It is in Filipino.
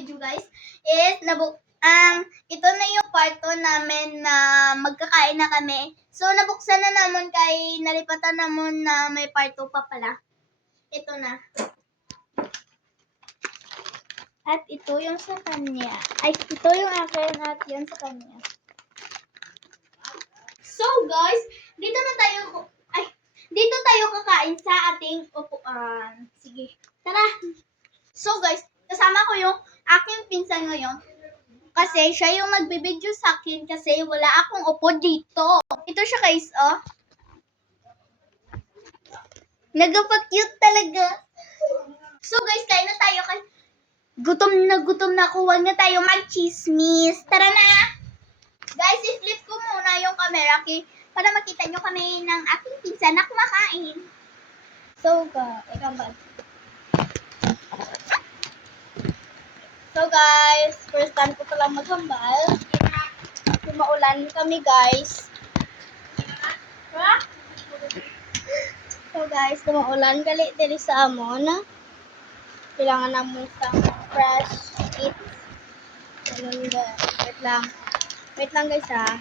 video guys is ito na yung part 2 namin na magkakain na kami. So nabuksan na naman kay nalipatan naman na may part 2 pa pala. Ito na. At ito yung sa kanya. Ay, ito yung akin at yun sa kanya. So guys, dito tayo kakain sa ating upuan. Sige, tara. So guys, kasama ko yung aking pinsan ngayon. Kasi siya yung nagbibideo sa akin kasi wala akong upo dito. Ito siya guys, oh. Nagpa-cute talaga. So guys, kain na tayo kasi gutom na ako. Huwag na tayo mag-chismis. Tara na. Guys, i-flip ko muna yung camera para makita nyo kami ng aking pinsan na kumakain. So guys, first time ko palang maghambal. Maulan kami guys. So guys, maulan gali diri sa amon. Kailangan namin sa fresh eats. Wait lang guys ha.